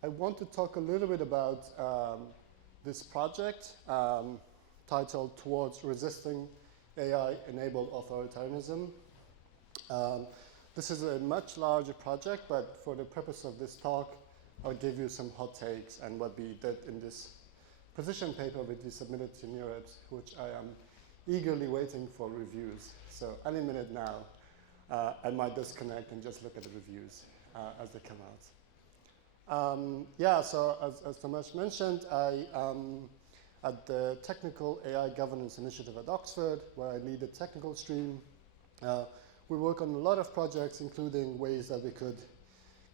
I want to talk a little bit about this project titled Towards Resisting AI-Enabled Authoritarianism. This is a much larger project, but for the purpose of this talk, I'll give you some hot takes and what we did in this position paper which we submitted to NeurIPS, which I am eagerly waiting for reviews. So any minute now, I might disconnect and just look at the reviews as they come out. Yeah, so as Tomasz mentioned, I am at the Technical AI Governance Initiative at Oxford, where I lead the technical stream. We work on a lot of projects, including ways that we could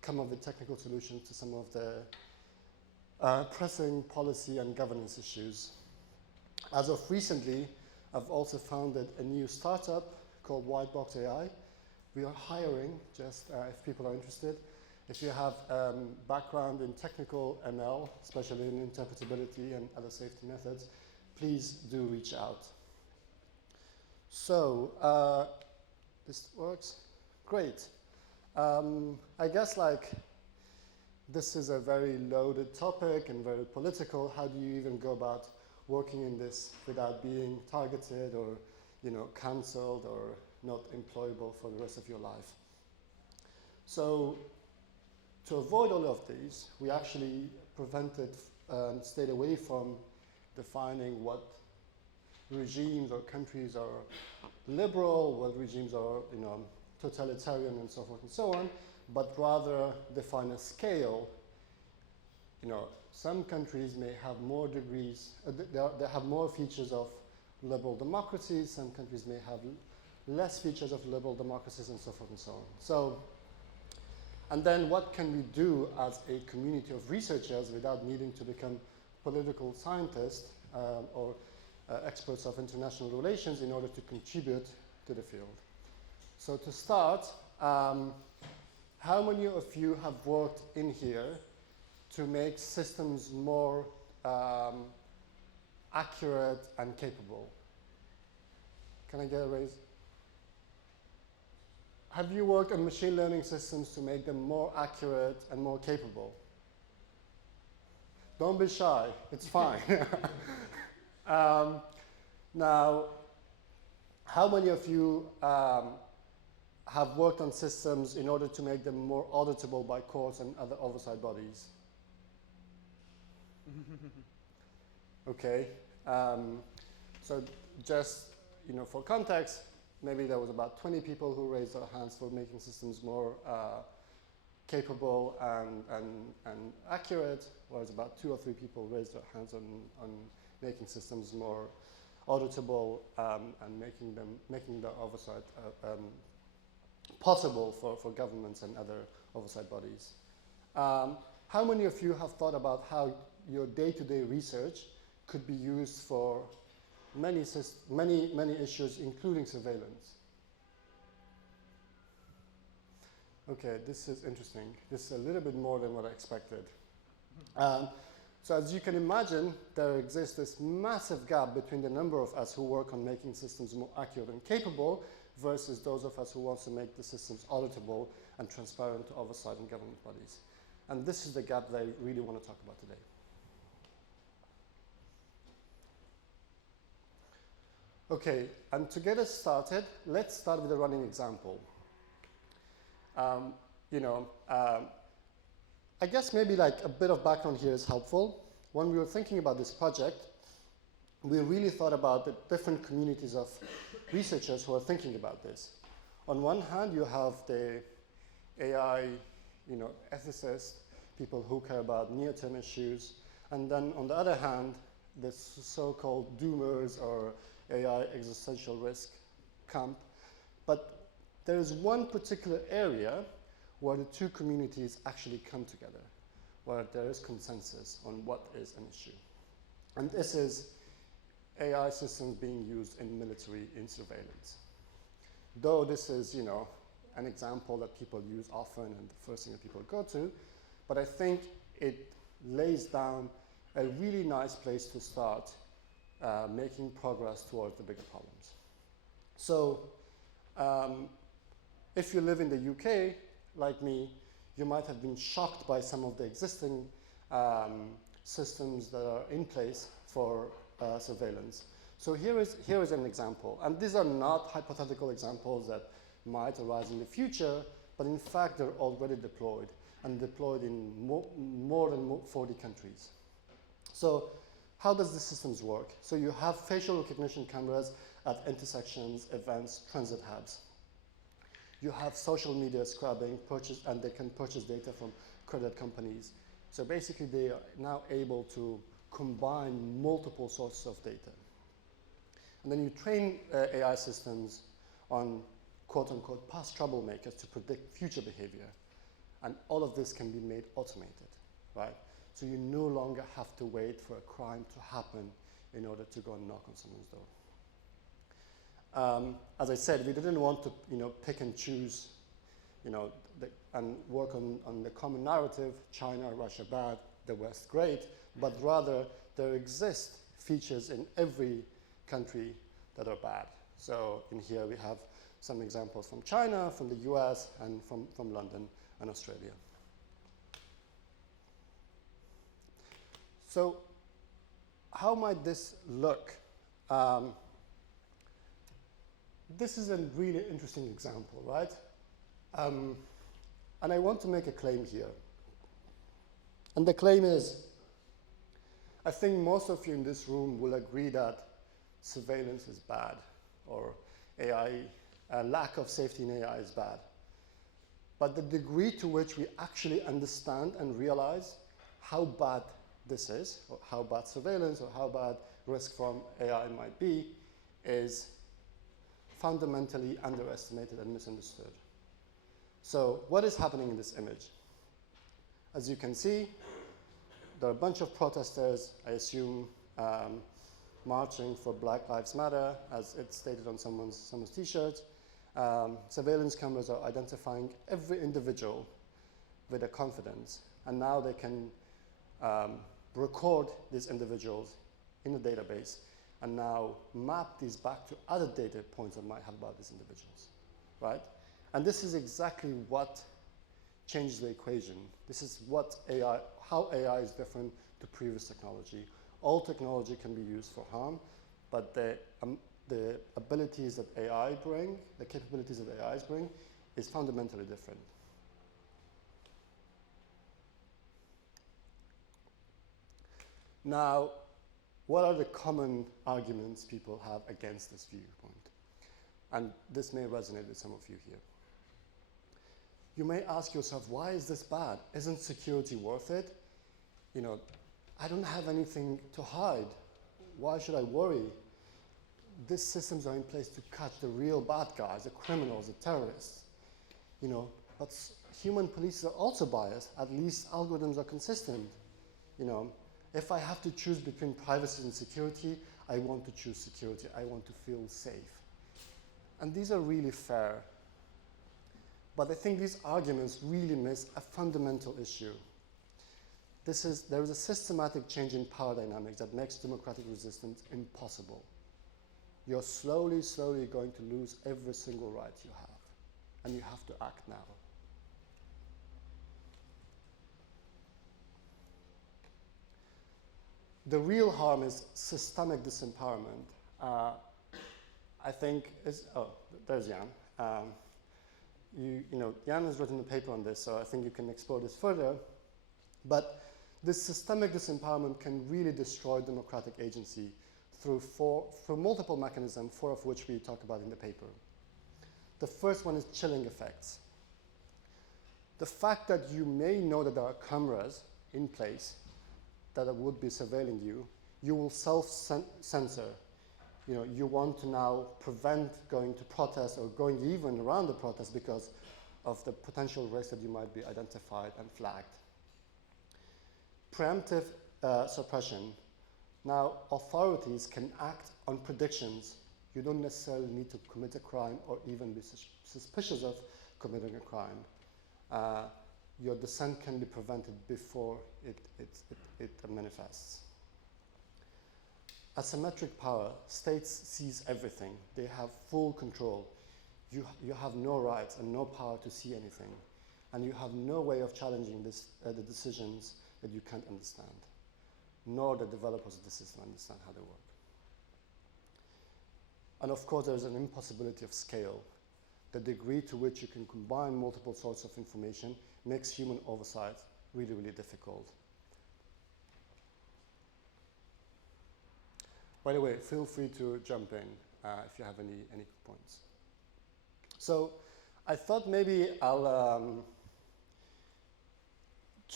come up with technical solutions to some of the pressing policy and governance issues. As of recently, I've also founded a new startup called Whitebox AI. We are hiring, just if people are interested. If you have background in technical ML, especially in interpretability and other safety methods, please do reach out. So this works? Great. I guess this is a very loaded topic and very political. How do you even go about working in this without being targeted or cancelled or not employable for the rest of your life? So to avoid all of these, we actually stayed away from defining what regimes or countries are liberal, what regimes are totalitarian and so forth and so on, but rather define a scale. Some countries may have more degrees, they have more features of liberal democracies, some countries may have less features of liberal democracies and so forth and so on. And then what can we do as a community of researchers without needing to become political scientists or experts of international relations in order to contribute to the field? So to start, how many of you have worked in here to make systems more accurate and capable? Can I get a raise? Have you worked on machine learning systems to make them more accurate and more capable? Don't be shy, it's fine. Now, how many of you have worked on systems in order to make them more auditable by courts and other oversight bodies? Okay, so just for context, maybe there was about 20 people who raised their hands for making systems more capable and accurate, whereas about 2 or 3 people raised their hands on making systems more auditable and making the oversight possible for governments and other oversight bodies. How many of you have thought about how your day-to-day research could be used for many issues, including surveillance? Okay, this is interesting. This is a little bit more than what I expected. So as you can imagine, there exists this massive gap between the number of us who work on making systems more accurate and capable versus those of us who want to make the systems auditable and transparent to oversight and government bodies. And this is the gap that I really want to talk about today. Okay, and to get us started, let's start with a running example. I guess maybe a bit of background here is helpful. When we were thinking about this project, we really thought about the different communities of researchers who are thinking about this. On one hand, you have the AI, ethicists, people who care about near-term issues, and then on the other hand, the so-called doomers or AI existential risk camp. But there is one particular area where the two communities actually come together, where there is consensus on what is an issue. And this is AI systems being used in military surveillance. Though this is, an example that people use often and the first thing that people go to, but I think it lays down a really nice place to start making progress towards the bigger problems. So if you live in the UK, like me, you might have been shocked by some of the existing systems that are in place for surveillance. So here is an example. And these are not hypothetical examples that might arise in the future, but in fact, they're already deployed and deployed in more than 40 countries. So how does the systems work? So you have facial recognition cameras at intersections, events, transit hubs. You have social media scrubbing, and they can purchase data from credit companies. So basically, they are now able to combine multiple sources of data. And then you train AI systems on quote-unquote past troublemakers to predict future behavior. And all of this can be made automated, right? So you no longer have to wait for a crime to happen in order to go and knock on someone's door. As I said, we didn't want to pick and choose and work on the common narrative, China, Russia bad, the West great, but rather there exist features in every country that are bad. So in here we have some examples from China, from the US, and from London and Australia. So how might this look? This is a really interesting example, right? And I want to make a claim here. And the claim is, I think most of you in this room will agree that surveillance is bad, or lack of safety in AI is bad. But the degree to which we actually understand and realize how bad this is, or how bad surveillance, or how bad risk from AI might be, is fundamentally underestimated and misunderstood. So what is happening in this image? As you can see, there are a bunch of protesters, I assume, marching for Black Lives Matter, as it's stated on someone's t-shirt. Surveillance cameras are identifying every individual with a confidence, and now they can record these individuals in a database and now map these back to other data points that might have about these individuals, right? And this is exactly what changes the equation. This is what how AI is different to previous technology. All technology can be used for harm, but the abilities that AI bring, the capabilities that AIs bring, is fundamentally different. Now, what are the common arguments people have against this viewpoint? And this may resonate with some of you here. You may ask yourself, why is this bad? Isn't security worth it? I don't have anything to hide. Why should I worry? These systems are in place to catch the real bad guys, the criminals, the terrorists. But human police are also biased. At least algorithms are consistent. If I have to choose between privacy and security, I want to choose security. I want to feel safe. And these are really fair. But I think these arguments really miss a fundamental issue. There is a systematic change in power dynamics that makes democratic resistance impossible. You're slowly going to lose every single right you have. And you have to act now. The real harm is systemic disempowerment. I think there's Jan. Jan has written a paper on this, so I think you can explore this further. But this systemic disempowerment can really destroy democratic agency through multiple mechanisms, 4 of which we talk about in the paper. The first one is chilling effects. The fact that you may know that there are cameras in place that would be surveilling you, you will self-censor. You want to now prevent going to protest or going even around the protest because of the potential risk that you might be identified and flagged. Preemptive suppression. Now, authorities can act on predictions. You don't necessarily need to commit a crime or even be suspicious of committing a crime. Your dissent can be prevented before it manifests. Asymmetric power. States seize everything. They have full control. You have no rights and no power to see anything. and you have no way of challenging the decisions that you can't understand, nor the developers of the system understand how they work. And of course, there's an impossibility of scale. The degree to which you can combine multiple sources of information makes human oversight really, really difficult. By the way, feel free to jump in if you have any points. So I thought maybe I'll,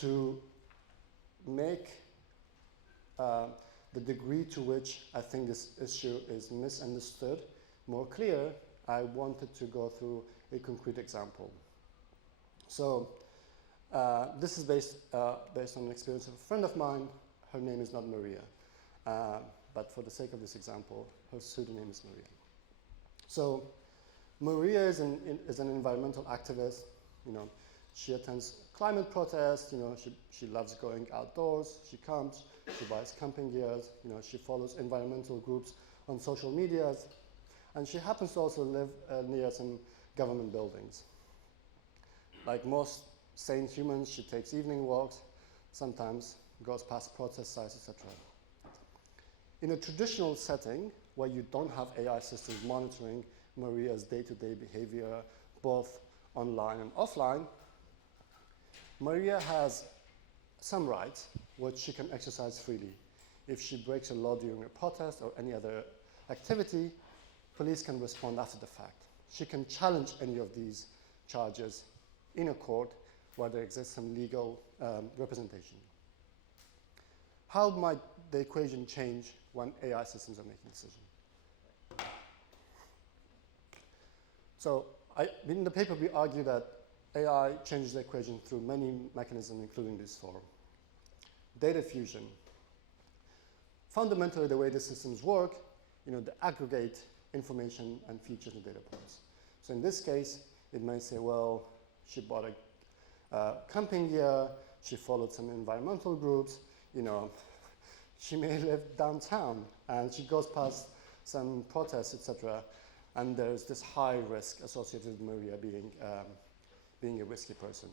to make the degree to which I think this issue is misunderstood more clear, I wanted to go through a concrete example. So this is based on an experience of a friend of mine. Her name is not Maria. But for the sake of this example, her pseudonym is Maria. So Maria is an environmental activist. You know, she attends climate protests. You know, she loves going outdoors. She camps. She buys camping gears. You know, she follows environmental groups on social medias, and she happens to also live near some government buildings. Like most sane humans, she takes evening walks. Sometimes goes past protest sites, etc. In a traditional setting, where you don't have AI systems monitoring Maria's day-to-day behavior, both online and offline, Maria has some rights which she can exercise freely. If she breaks a law during a protest or any other activity, police can respond after the fact. She can challenge any of these charges in a court where there exists some legal representation. How might the equation change when AI systems are making decisions? So in the paper, we argue that AI changes the equation through many mechanisms, including these four. Data fusion. Fundamentally, the way the systems work, you know, they aggregate information and features in data points. So in this case, it may say, well, she bought a camping gear, she followed some environmental groups, you know, she may live downtown and she goes past some protests, etc. And there's this high risk associated with Maria being a risky person.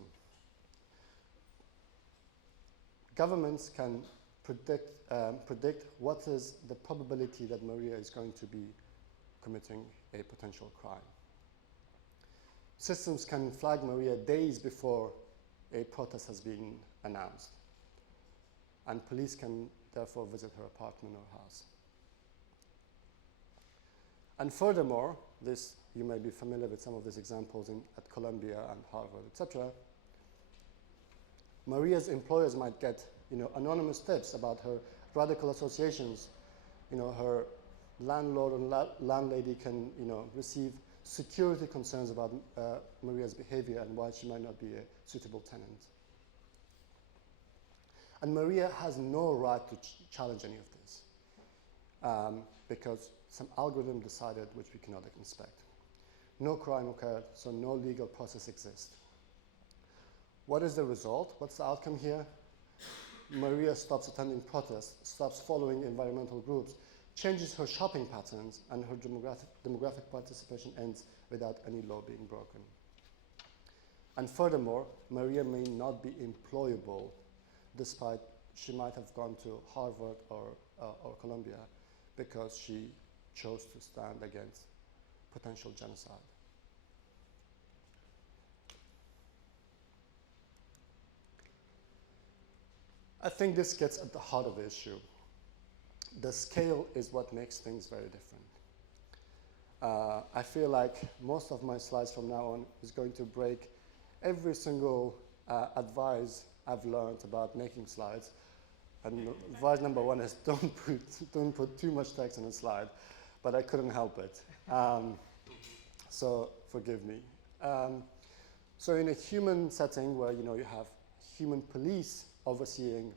Governments can predict what is the probability that Maria is going to be committing a potential crime. Systems can flag Maria days before a protest has been announced. And police can therefore visit her apartment or house. And furthermore, you may be familiar with some of these examples at Columbia and Harvard, etc. Maria's employers might get, you know, anonymous tips about her radical associations. You know, her landlord and landlady can, you know, receive security concerns about Maria's behavior and why she might not be a suitable tenant. And Maria has no right to challenge any of this because some algorithm decided which we cannot inspect. No crime occurred, so no legal process exists. What is the result? What's the outcome here? Maria stops attending protests, stops following environmental groups, changes her shopping patterns, and her demographic participation ends without any law being broken. And furthermore, Maria may not be employable despite she might have gone to Harvard or Columbia because she chose to stand against potential genocide. I think this gets at the heart of the issue. The scale is what makes things very different. I feel like most of my slides from now on is going to break every single advice I've learned about making slides. And advice number one is don't put too much text on a slide, but I couldn't help it. So forgive me. So in a human setting where, you know, you have human police overseeing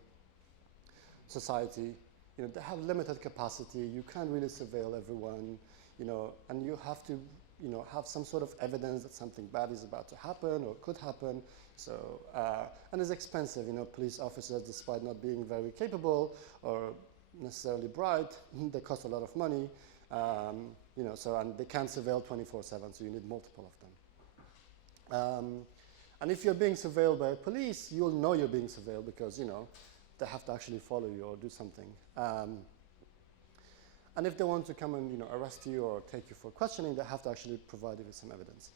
society, you know, they have limited capacity. You can't really surveil everyone, you know, and you have to, you know, have some sort of evidence that something bad is about to happen or could happen. So, and it's expensive, you know, police officers, despite not being very capable or necessarily bright, they cost a lot of money, you know, so, and they can't surveil 24/7, so you need multiple of them. And if you're being surveilled by police, you'll know you're being surveilled because, they have to actually follow you or do something. And if they want to come and, arrest you or take you for questioning, they have to actually provide you with some evidence.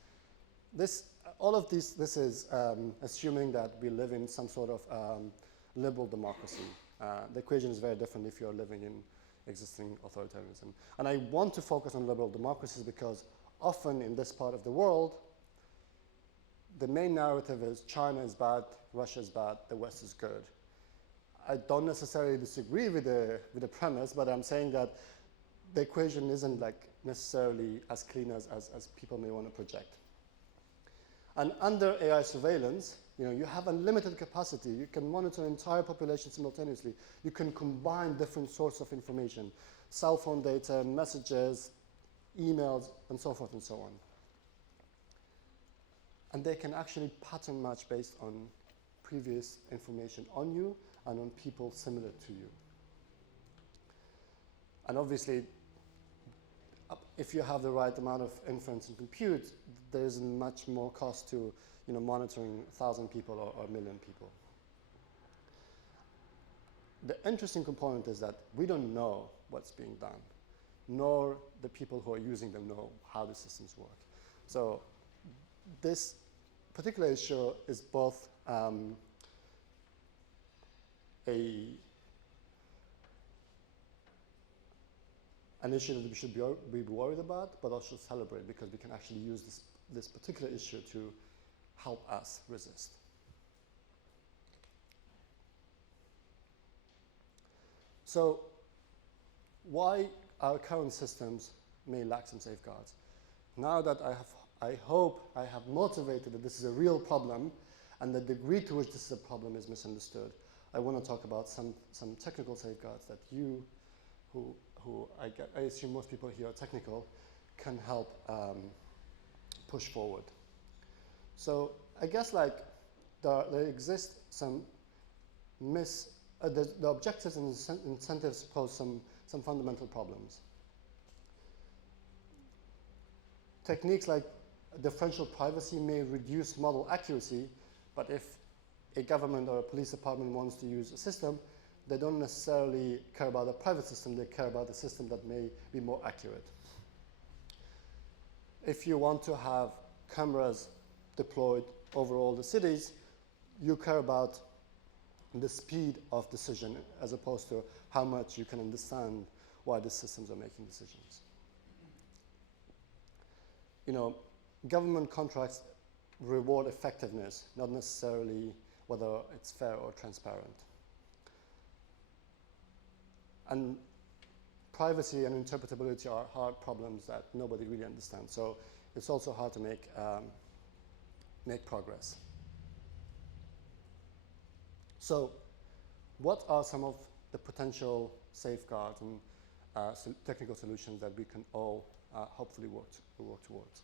All of this is assuming that we live in some sort of liberal democracy. The equation is very different if you're living in existing authoritarianism. And I want to focus on liberal democracies because often in this part of the world, the main narrative is China is bad, Russia is bad, the West is good. I don't necessarily disagree with the premise, but I'm saying that the equation isn't necessarily as clean as people may want to project. And under AI surveillance, you have unlimited capacity. You can monitor an entire population simultaneously. You can combine different sources of information, cell phone data, messages, emails, and so forth and so on. And they can actually pattern match based on previous information on you and on people similar to you. And obviously, if you have the right amount of inference and compute, there isn't much more cost to monitoring 1,000 people or 1 million people. The interesting component is that we don't know what's being done, nor the people who are using them know how the systems work. So this particular issue is both an issue that we should be worried about, but also celebrate because we can actually use this particular issue to help us resist. So why our current systems may lack some safeguards? Now that I hope I have motivated that this is a real problem and the degree to which this is a problem is misunderstood, I want to talk about some technical safeguards that you, who I assume most people here are technical, can help push forward. So I guess there exist some the objectives and incentives pose some fundamental problems. Techniques like differential privacy may reduce model accuracy, but if a government or a police department wants to use a system, they don't necessarily care about the private system, they care about the system that may be more accurate. If you want to have cameras deployed over all the cities, you care about the speed of decision as opposed to how much you can understand why the systems are making decisions. Government contracts reward effectiveness, not necessarily whether it's fair or transparent. And privacy and interpretability are hard problems that nobody really understands. So it's also hard to make progress. So what are some of the potential safeguards and technical solutions that we can all hopefully work towards?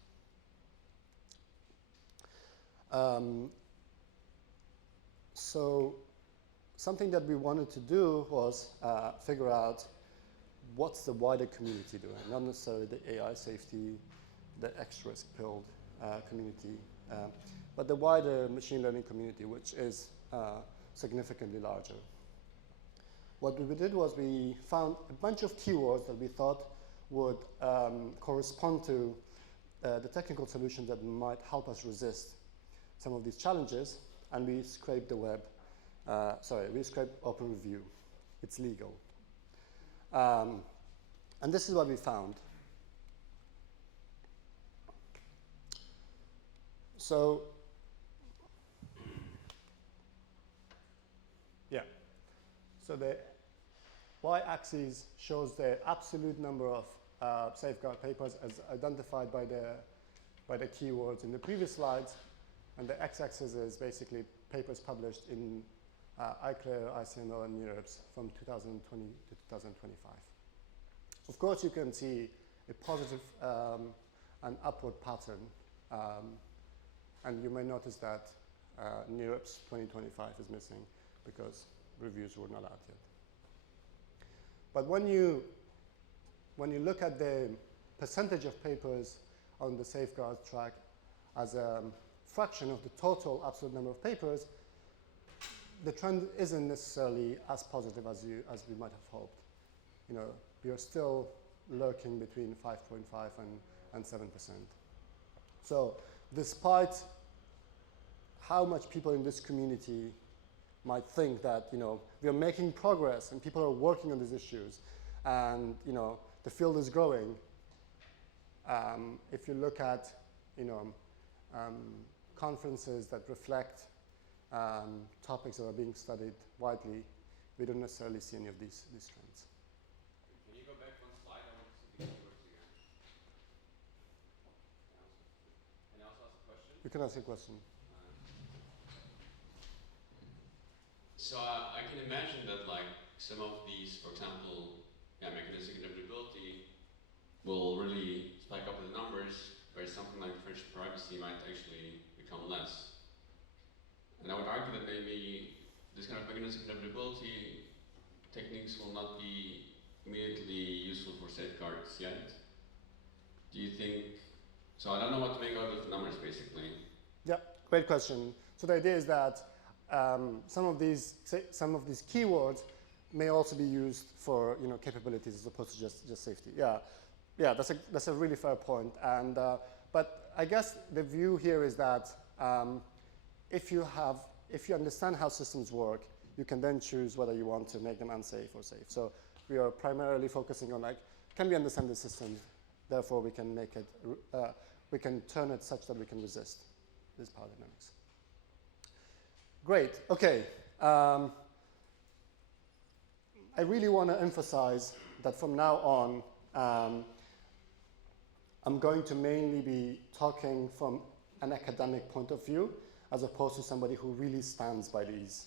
So something that we wanted to do was figure out what's the wider community doing, not necessarily the AI safety, the X-risk build community, but the wider machine learning community, which is significantly larger. What we did was we found a bunch of keywords that we thought would correspond to the technical solutions that might help us resist some of these challenges, and we scraped the web. We scraped Open Review. It's legal. And this is what we found. So, so the y-axis shows the absolute number of safeguard papers as identified by the keywords in the previous slides, and the x-axis is basically papers published in ICLR, ICML, and NeurIPS from 2020 to 2025. Of course, you can see a positive and upward pattern, and you may notice that NeurIPS 2025 is missing because reviews were not out yet. But when you look at the percentage of papers on the safeguard track as a fraction of the total absolute number of papers, the trend isn't necessarily as positive as we might have hoped. You know, we are still lurking between 5.5 and 7%. So despite how much people in this community might think that, you know, we are making progress and people are working on these issues and, you know, the field is growing, if you look at, you know, conferences that reflect topics that are being studied widely, we don't necessarily see any of these trends. Can you go back one slide? I want to see the keywords again. Can I also ask a question? You can ask a question. So I can imagine that like some of these, for example, mechanistic inevitability will really spike up the numbers, whereas something like French privacy might actually become less. And I would argue that maybe this kind of mechanistic inevitability techniques will not be immediately useful for safeguards yet. Do you think, so I don't know what to make out of the numbers basically. Yeah, great question. So the idea is that some of these keywords may also be used for, you know, capabilities as opposed to just safety. Yeah, that's a really fair point. And but I guess the view here is that if you understand how systems work, you can then choose whether you want to make them unsafe or safe. So we are primarily focusing on like, can we understand the systems? Therefore, we can make it, we can turn it such that we can resist these power dynamics. Great. Okay. I really want to emphasize that from now on, I'm going to mainly be talking from an academic point of view, as opposed to somebody who really stands by these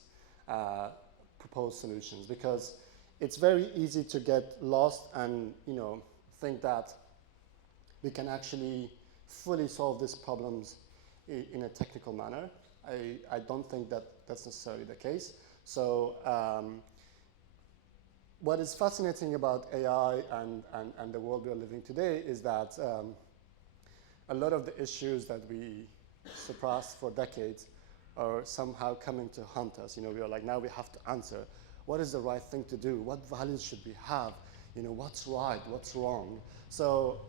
proposed solutions, because it's very easy to get lost and, you know, think that we can actually fully solve these problems in a technical manner. I don't think that that's necessarily the case. So what is fascinating about AI and the world we are living today is that a lot of the issues that we suppressed for decades are somehow coming to haunt us. You know, we are like, now we have to answer, what is the right thing to do? What values should we have? You know, what's right, what's wrong? So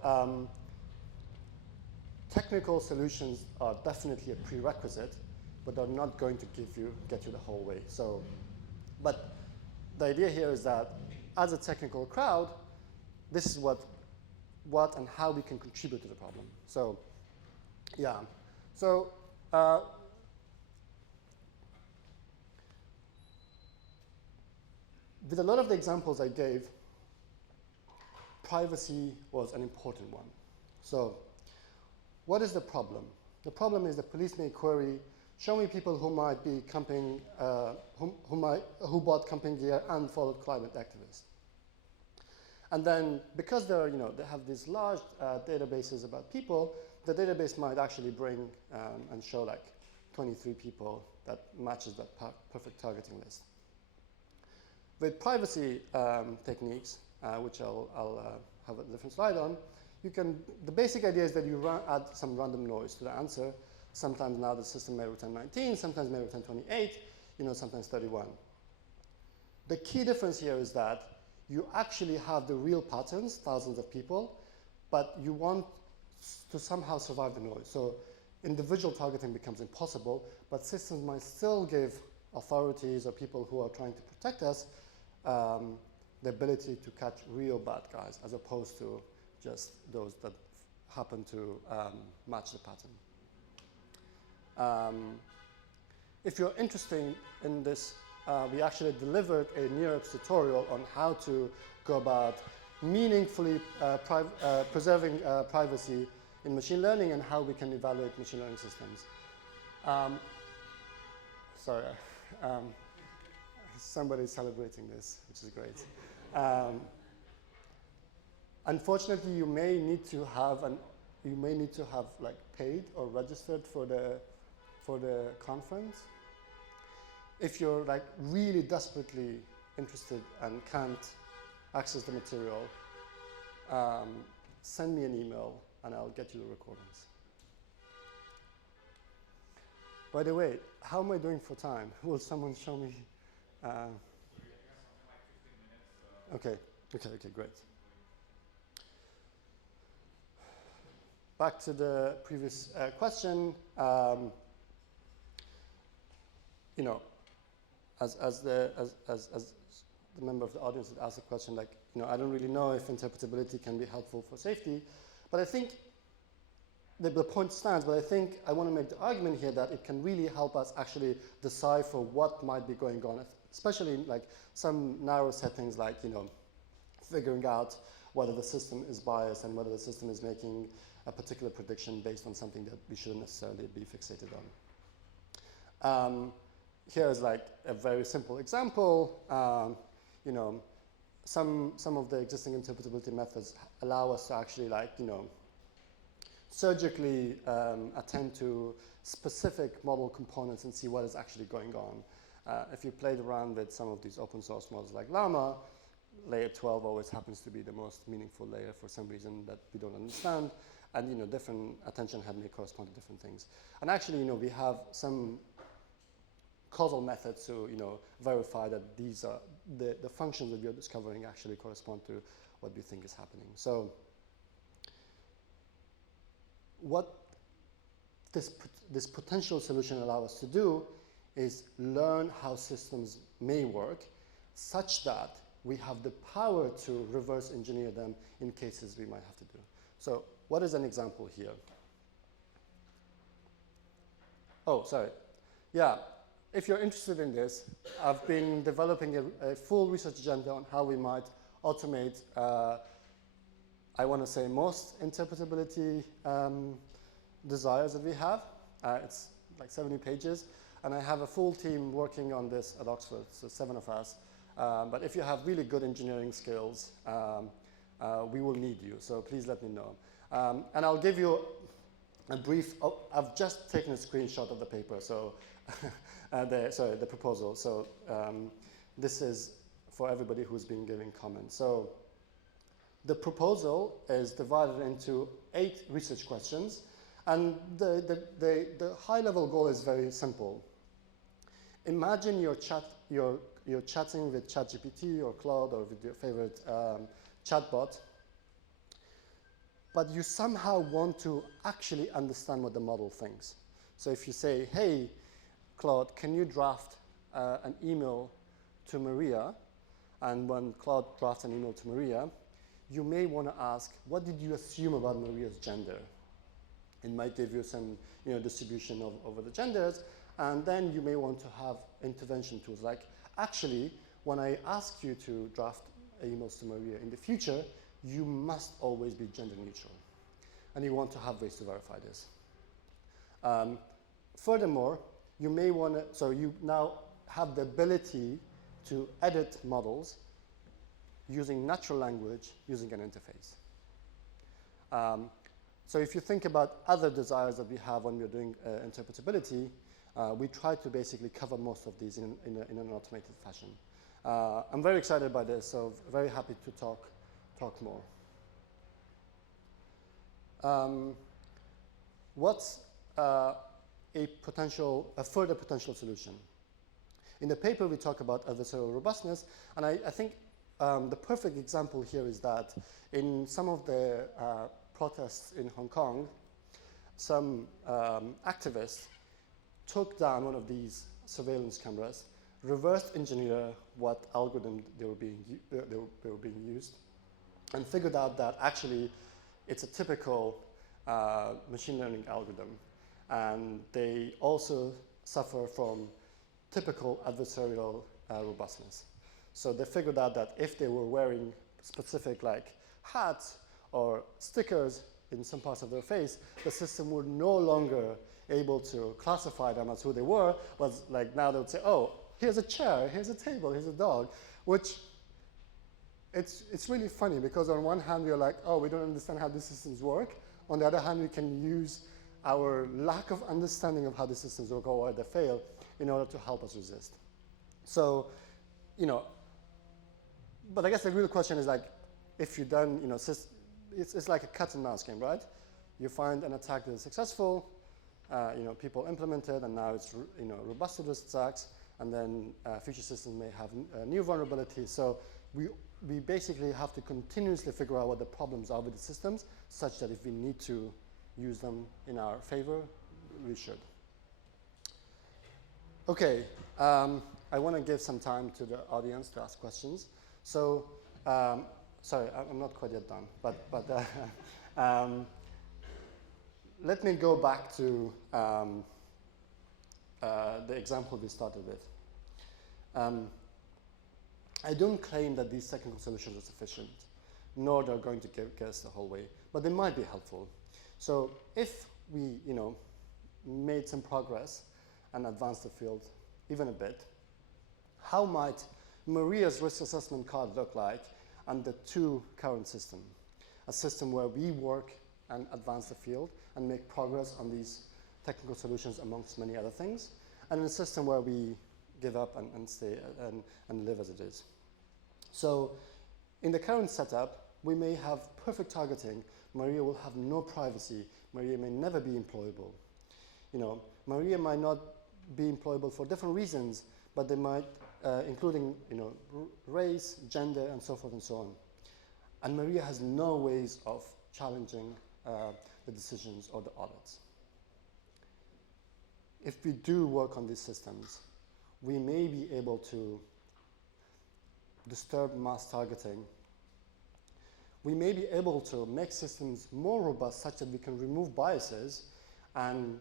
technical solutions are definitely a prerequisite, but they're not going to get you the whole way. So, but the idea here is that as a technical crowd, this is what and how we can contribute to the problem. So, yeah. So, with a lot of the examples I gave, privacy was an important one. So, what is the problem? The problem is the police may query, show me people who might be camping, who bought camping gear and followed climate activists. And then, because they're, you know, they have these large databases about people, the database might actually bring and show like 23 people that matches that perfect targeting list. With privacy techniques, which I'll have a different slide on, you can, the basic idea is that you add some random noise to the answer. Sometimes now the system may return 19, sometimes may return 28, you know, sometimes 31. The key difference here is that you actually have the real patterns, thousands of people, but you want to somehow survive the noise. So individual targeting becomes impossible, but systems might still give authorities or people who are trying to protect us the ability to catch real bad guys, as opposed to just those that happen to match the pattern. If you're interested in this, we actually delivered a NeurIPS tutorial on how to go about meaningfully preserving privacy in machine learning and how we can evaluate machine learning systems. Sorry, somebody's celebrating this, which is great. Unfortunately, you may need to have like paid or registered for the conference. If you're like really desperately interested and can't access the material, send me an email and I'll get you the recordings. By the way, how am I doing for time? Will someone show me? Okay, great. Back to the previous question. You know, as the member of the audience had asked a question, like, you know, I don't really know if interpretability can be helpful for safety, but I think the point stands, but I think I want to make the argument here that it can really help us actually decipher what might be going on, especially in like some narrow settings, like, you know, figuring out whether the system is biased and whether the system is making a particular prediction based on something that we shouldn't necessarily be fixated on. Here is like a very simple example. You know, some of the existing interpretability methods allow us to actually, like, you know, surgically attend to specific model components and see what is actually going on. If you played around with some of these open source models like Llama, layer 12 always happens to be the most meaningful layer for some reason that we don't understand. And, you know, different attention head may correspond to different things. And actually, you know, we have some causal methods to, you know, verify that these are the functions that we are discovering actually correspond to what we think is happening. So what this potential solution allows us to do is learn how systems may work such that we have the power to reverse engineer them in cases we might have to do. So what is an example here? Oh, sorry. Yeah, if you're interested in this, I've been developing a full research agenda on how we might automate, I want to say, most interpretability desires that we have. It's like 70 pages, and I have a full team working on this at Oxford, so 7 of us. But if you have really good engineering skills, we will need you, so please let me know. And I'll give you a brief, I've just taken a screenshot of the paper, so the proposal. So this is for everybody who's been giving comments. So the proposal is divided into 8 research questions, and the high-level goal is very simple. Imagine you're chatting with ChatGPT or Claude or with your favorite chatbot, but you somehow want to actually understand what the model thinks. So if you say, hey, Claude, can you draft an email to Maria? And when Claude drafts an email to Maria, you may want to ask, what did you assume about Maria's gender? It might give you some, you know, distribution over the genders. And then you may want to have intervention tools like, actually, when I ask you to draft emails to Maria in the future, you must always be gender neutral. And you want to have ways to verify this. Furthermore, you may want to, so you now have the ability to edit models using natural language, using an interface. So if you think about other desires that we have when we're doing interpretability, we try to basically cover most of these in an automated fashion. I'm very excited by this, so very happy to talk more. What's a further potential solution? In the paper, we talk about adversarial robustness, and I think the perfect example here is that in some of the protests in Hong Kong, some activists took down one of these surveillance cameras, reverse engineer what algorithm they were being used, and figured out that actually it's a typical machine learning algorithm. And they also suffer from typical adversarial robustness. So they figured out that if they were wearing specific like hats or stickers in some parts of their face, the system would no longer able to classify them as who they were, but like now they would say, oh, here's a chair, here's a table, here's a dog, which it's really funny because on one hand we're like, oh, we don't understand how these systems work. On the other hand, we can use our lack of understanding of how the systems work or why they fail in order to help us resist. So, you know, but I guess the real question is like, if you've done, you know, it's like a cat and mouse game, right? You find an attack that is successful, people implemented, and now it's robust to those attacks. And then future systems may have new vulnerabilities. So we basically have to continuously figure out what the problems are with the systems, such that if we need to use them in our favor, we should. Okay, I want to give some time to the audience to ask questions. So, sorry, I'm not quite yet done, but let me go back to the example we started with. I don't claim that these technical solutions are sufficient, nor they're going to get us the whole way, but they might be helpful. So if we, made some progress and advanced the field even a bit, how might Maria's risk assessment card look like under two current systems? A system where we work and advance the field and make progress on these technical solutions amongst many other things, and a system where we give up and stay and live as it is. So in the current setup, we may have perfect targeting. Maria will have no privacy. Maria may never be employable. Maria might not be employable for different reasons, but they might, including race, gender, and so forth and so on. And Maria has no ways of challenging the decisions or the audits. If we do work on these systems, we may be able to disturb mass targeting. We may be able to make systems more robust such that we can remove biases and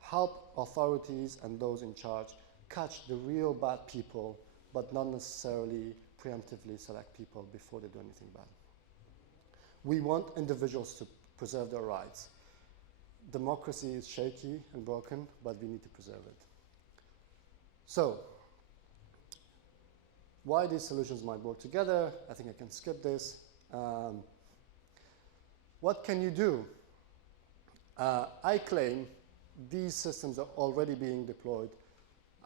help authorities and those in charge catch the real bad people, but not necessarily preemptively select people before they do anything bad. We want individuals to preserve their rights. Democracy is shaky and broken, but we need to preserve it. So, why these solutions might work together? I think I can skip this. What can you do? I claim these systems are already being deployed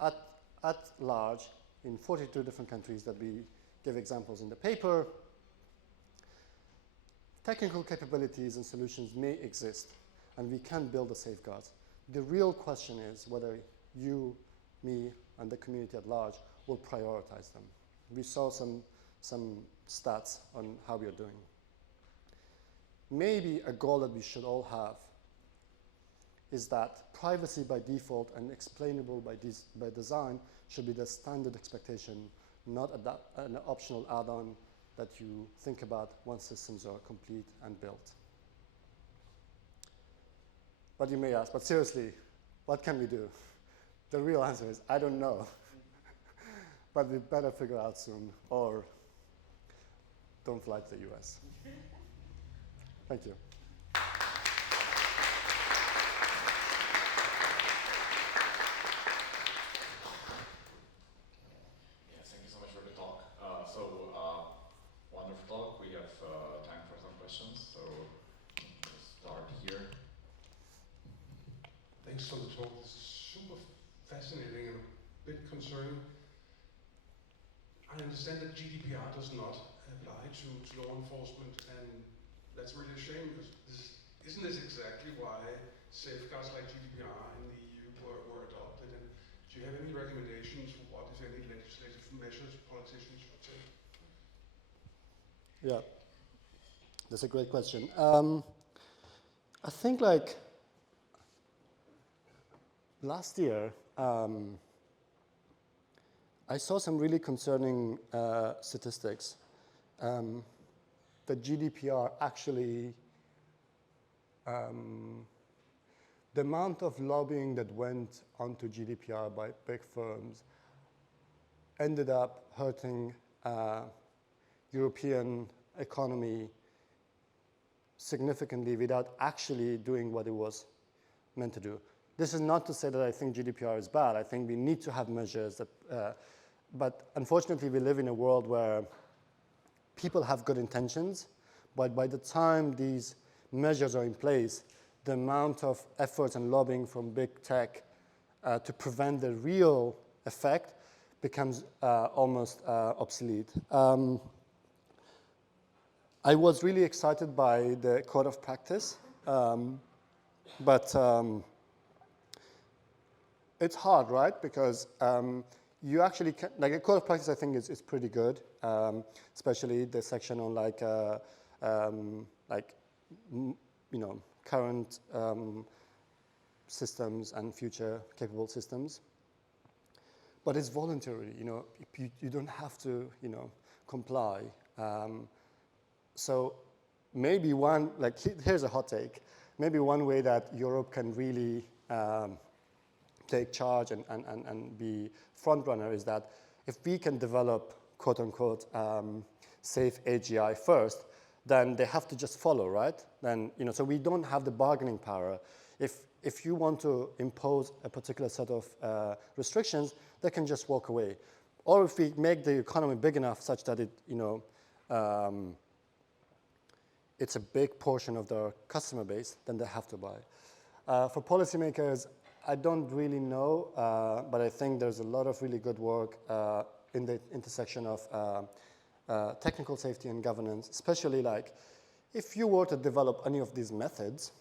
at large in 42 different countries that we give examples in the paper. Technical capabilities and solutions may exist, and we can build the safeguards. The real question is whether you, me, and the community at large will prioritize them. We saw some stats on how we are doing. Maybe a goal that we should all have is that privacy by default and explainable by design should be the standard expectation, not an optional add-on that you think about once systems are complete and built. But you may ask, but seriously, what can we do? The real answer is, I don't know. But we better figure out soon, or don't fly to the US. Thank you. Yes, thank you so much for the talk. Wonderful talk. We have time for some questions, so we'll start here. Thanks for the talk. This is super fascinating and a bit concerning. I understand that GDPR does not apply to law enforcement, and that's really a shame, because isn't this exactly why safeguards like GDPR in the EU were adopted? And do you have any recommendations for what, if any, legislative measures politicians should take? Yeah, that's a great question. I think last year, I saw some really concerning statistics. The GDPR actually, the amount of lobbying that went onto GDPR by big firms ended up hurting European economy significantly without actually doing what it was meant to do. This is not to say that I think GDPR is bad. I think we need to have measures that, but unfortunately we live in a world where people have good intentions, but by the time these measures are in place, the amount of efforts and lobbying from big tech to prevent the real effect becomes almost obsolete. I was really excited by the code of practice, but it's hard, right? Because you actually can, like a code of practice, I think is pretty good, especially the section on current systems and future capable systems. But it's voluntary, you don't have to, comply. So maybe here's a hot take. Maybe one way that Europe can really take charge and be front runner is that if we can develop quote unquote safe AGI first, then they have to just follow, right? Then, so we don't have the bargaining power. If you want to impose a particular set of restrictions, they can just walk away. Or if we make the economy big enough such that it's a big portion of their customer base, then they have to buy. For policymakers, I don't really know, but I think there's a lot of really good work in the intersection of technical safety and governance, especially like if you were to develop any of these methods,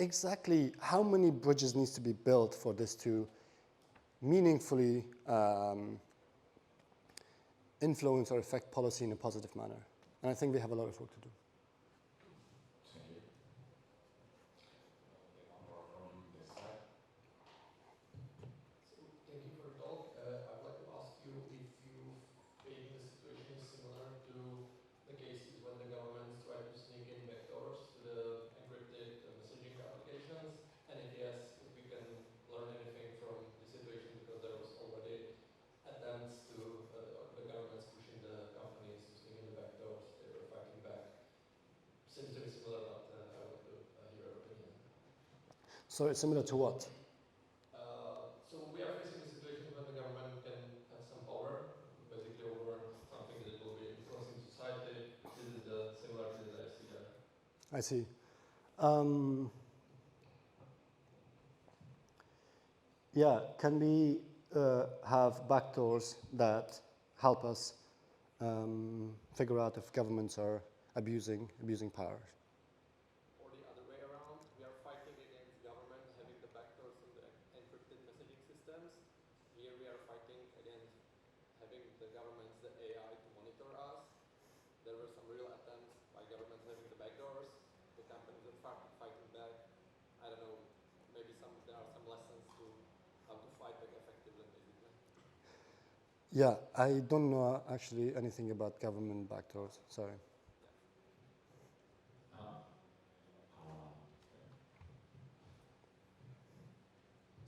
exactly how many bridges needs to be built for this to meaningfully influence or affect policy in a positive manner. And I think we have a lot of work to do. Thank you. Okay, one more from this side. So, thank you for the talk. I'd like to ask you if you think the situation is similar to the cases when the governments try to sneak in backdoors to the encrypted messaging applications, and if yes, if we can learn anything from the situation, because there was already attempts to the governments pushing the companies to sneak in the backdoors. They were fighting back. Seems to be similar, but I would like to hear your opinion. So it's similar to what? So we are facing a situation when the government can have some power, basically over something that will be influencing society. This is the similarity that I see there. I see. Yeah, can we have backdoors that help us figure out if governments are abusing power? Or the other way around, we are fighting against government having the backdoors in the encrypted messaging systems. Here we are fighting against having the governments, the AI, to monitor us. There were some real attempts by governments having the backdoors. The companies are fighting back. I don't know, maybe there are some lessons to how to fight back effectively, basically. Yeah, I don't know actually anything about government backdoors, sorry.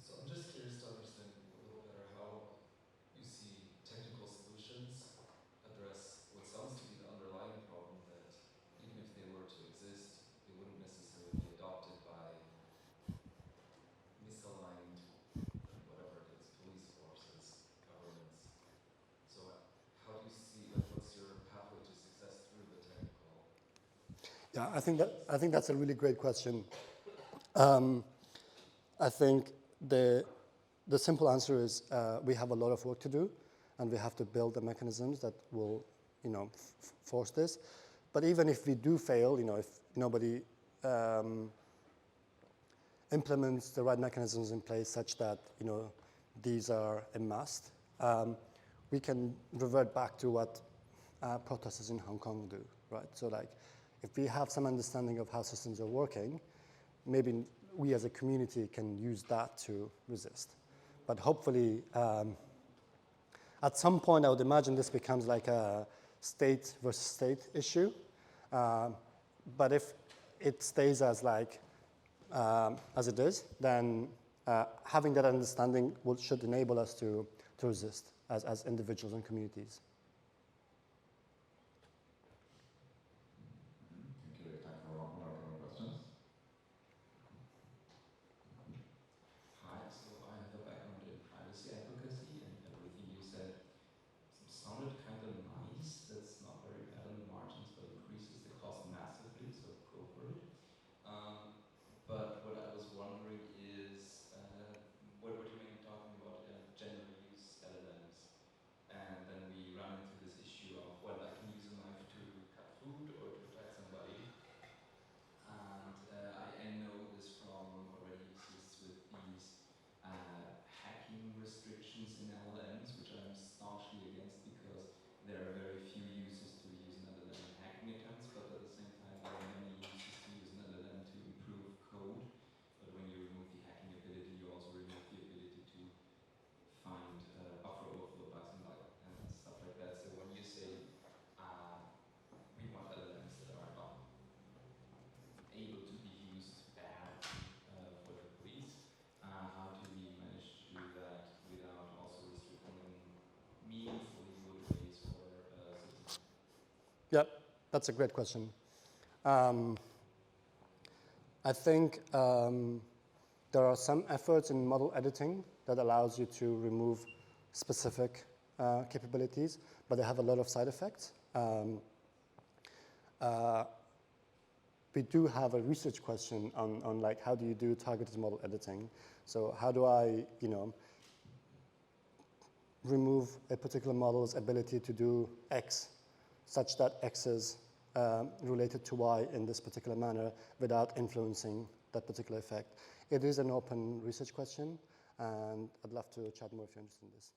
So I'm just curious to understand a little better how you see technical solutions address what sounds to be the underlying problem, that even if they were to exist, they wouldn't necessarily be adopted by misaligned, whatever it is, police forces, governments. So how do you see, what's your pathway to success through the technical? Yeah, I think that's a really great question. I think the simple answer is we have a lot of work to do, and we have to build the mechanisms that will, force this. But even if we do fail, if nobody implements the right mechanisms in place such that, these are a must, we can revert back to what protesters in Hong Kong do, right? So like, if we have some understanding of how systems are working, maybe we as a community can use that to resist. But hopefully, at some point, I would imagine this becomes like a state versus state issue. But if it stays as it is, then having that understanding should enable us to resist as individuals and communities. Thank you. We have time for one more upcoming questions. Hi, so I have a background in privacy advocacy, and everything you said sounded kind of nice. That's not very bad on the margins, but increases the cost massively, so go for it. But what I was wondering is, what you're mainly talking about, general use LLMs. And then we run Yeah, that's a great question. I think there are some efforts in model editing that allows you to remove specific capabilities, but they have a lot of side effects. We do have a research question on like how do you do targeted model editing? So how do I, remove a particular model's ability to do X, such that X is related to Y in this particular manner without influencing that particular effect? It is an open research question, and I'd love to chat more if you're interested in this.